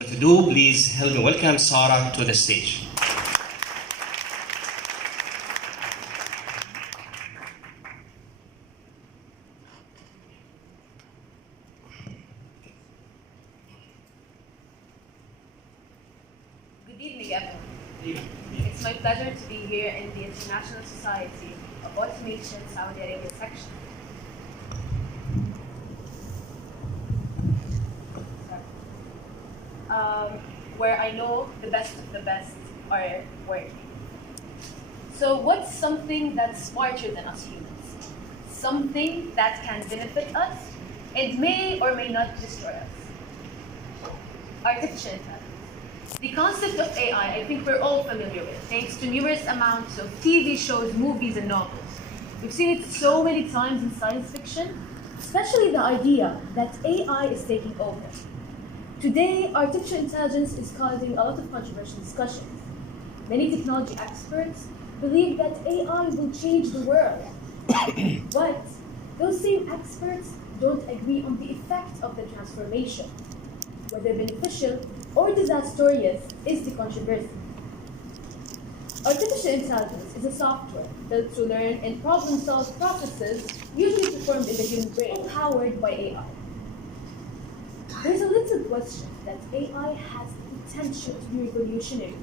To do, please help me welcome Sarah to the stage. Good evening, everyone. It's my pleasure to be here in the International Society of Automation Saudi Arabia section. Where I know the best of the best are working. So what's something that's smarter than us humans? Something that can benefit us and may or may not destroy us. Artificial intelligence. The concept of AI, I think we're all familiar with, thanks to numerous amounts of TV shows, movies, and novels. We've seen it so many times in science fiction, especially the idea that AI is taking over. Today, artificial intelligence is causing a lot of controversial discussions. Many technology experts believe that AI will change the world. But those same experts don't agree on the effect of the transformation. Whether beneficial or disastrous is the controversy. Artificial intelligence is a software built to learn and problem-solve processes usually performed in the human brain, powered by AI. There's a little question that AI has the potential to be revolutionary.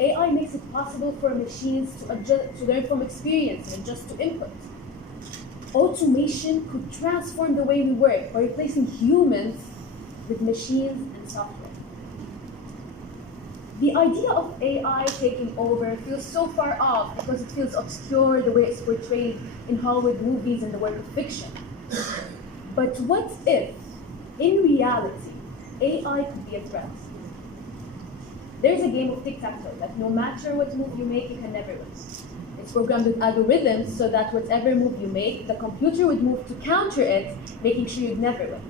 AI makes it possible for machines to learn from experience and adjust to input. Automation could transform the way we work by replacing humans with machines and software. The idea of AI taking over feels so far off because it feels obscure the way it's portrayed in Hollywood movies and the work of fiction. But what if, in reality, AI could be a threat? There's a game of tic-tac-toe that no matter what move you make, you can never win. It's programmed with algorithms so that whatever move you make, the computer would move to counter it, making sure you'd never win.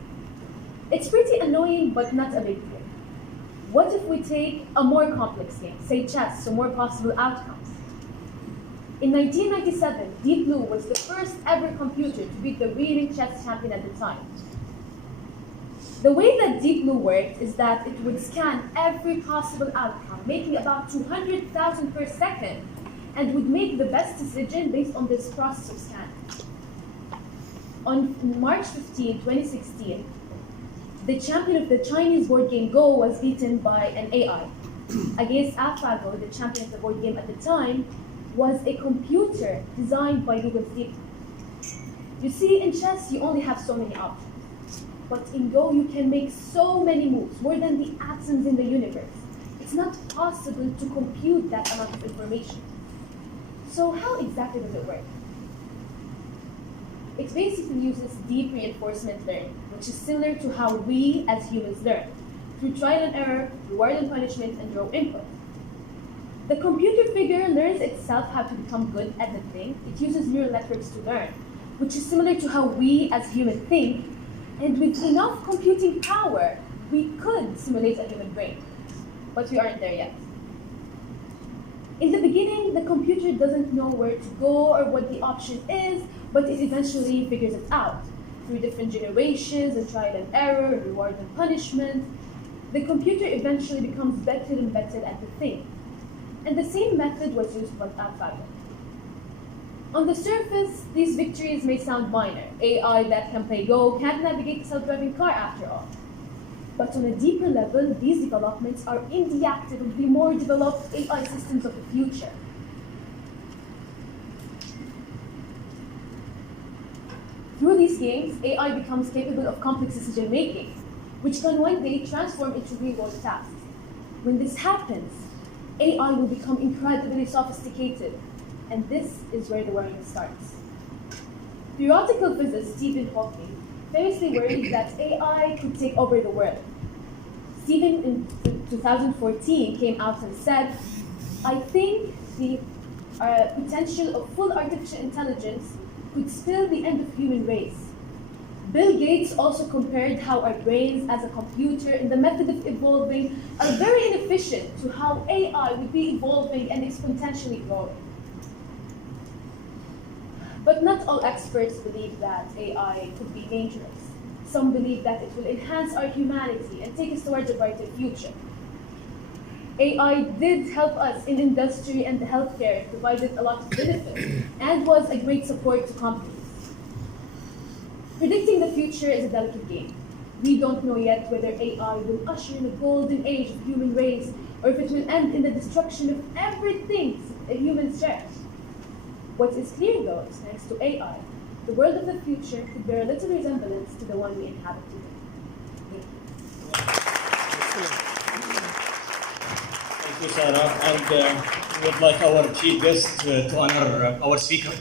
It's pretty annoying, but not a big deal. What if we take a more complex game, say chess, so more possible outcomes? In 1997, Deep Blue was the first ever computer to beat the reigning chess champion at the time. The way that Deep Blue worked is that it would scan every possible outcome, making about 200,000 per second, and would make the best decision based on this process of scanning. On March 15, 2016, the champion of the Chinese board game Go was beaten by an AI. Against AlphaGo, the champion of the board game at the time, was a computer designed by Google's Deep Blue. You see, in chess, you only have so many options. But in Go, you can make so many moves, more than the atoms in the universe. It's not possible to compute that amount of information. So how exactly does it work? It basically uses deep reinforcement learning, which is similar to how we as humans learn, through trial and error, reward and punishment, and raw input. The computer figure learns itself how to become good at the thing. It uses neural networks to learn, which is similar to how we as humans think, and with enough computing power, we could simulate a human brain. But we aren't there yet. In the beginning, the computer doesn't know where to go or what the option is, but it eventually figures it out. Through different generations and trial and error, reward and punishment, the computer eventually becomes better and better at the thing. And the same method was used by AlphaGo. On the surface, these victories may sound minor. AI that can play Go can't navigate a self-driving car after all. But on a deeper level, these developments are indicative of the more developed AI systems of the future. Through these games, AI becomes capable of complex decision-making, which can one day transform into real-world tasks. When this happens, AI will become incredibly sophisticated, and this is where the worrying starts. Theoretical physicist Stephen Hawking famously worried that AI could take over the world. Stephen, in 2014, came out and said, "I think the potential of full artificial intelligence could spell the end of human race." Bill Gates also compared how our brains as a computer and the method of evolving are very inefficient to how AI would be evolving and exponentially growing. But not all experts believe that AI could be dangerous. Some believe that it will enhance our humanity and take us towards a brighter future. AI did help us in industry and healthcare, provided a lot of benefits, and was a great support to companies. Predicting the future is a delicate game. We don't know yet whether AI will usher in a golden age of the human race, or if it will end in the destruction of everything humans cherish. What is clear, though, is thanks to AI, the world of the future could bear a little resemblance to the one we inhabit today. Thank you, Sarah. And we would like our chief guest to honor our speaker.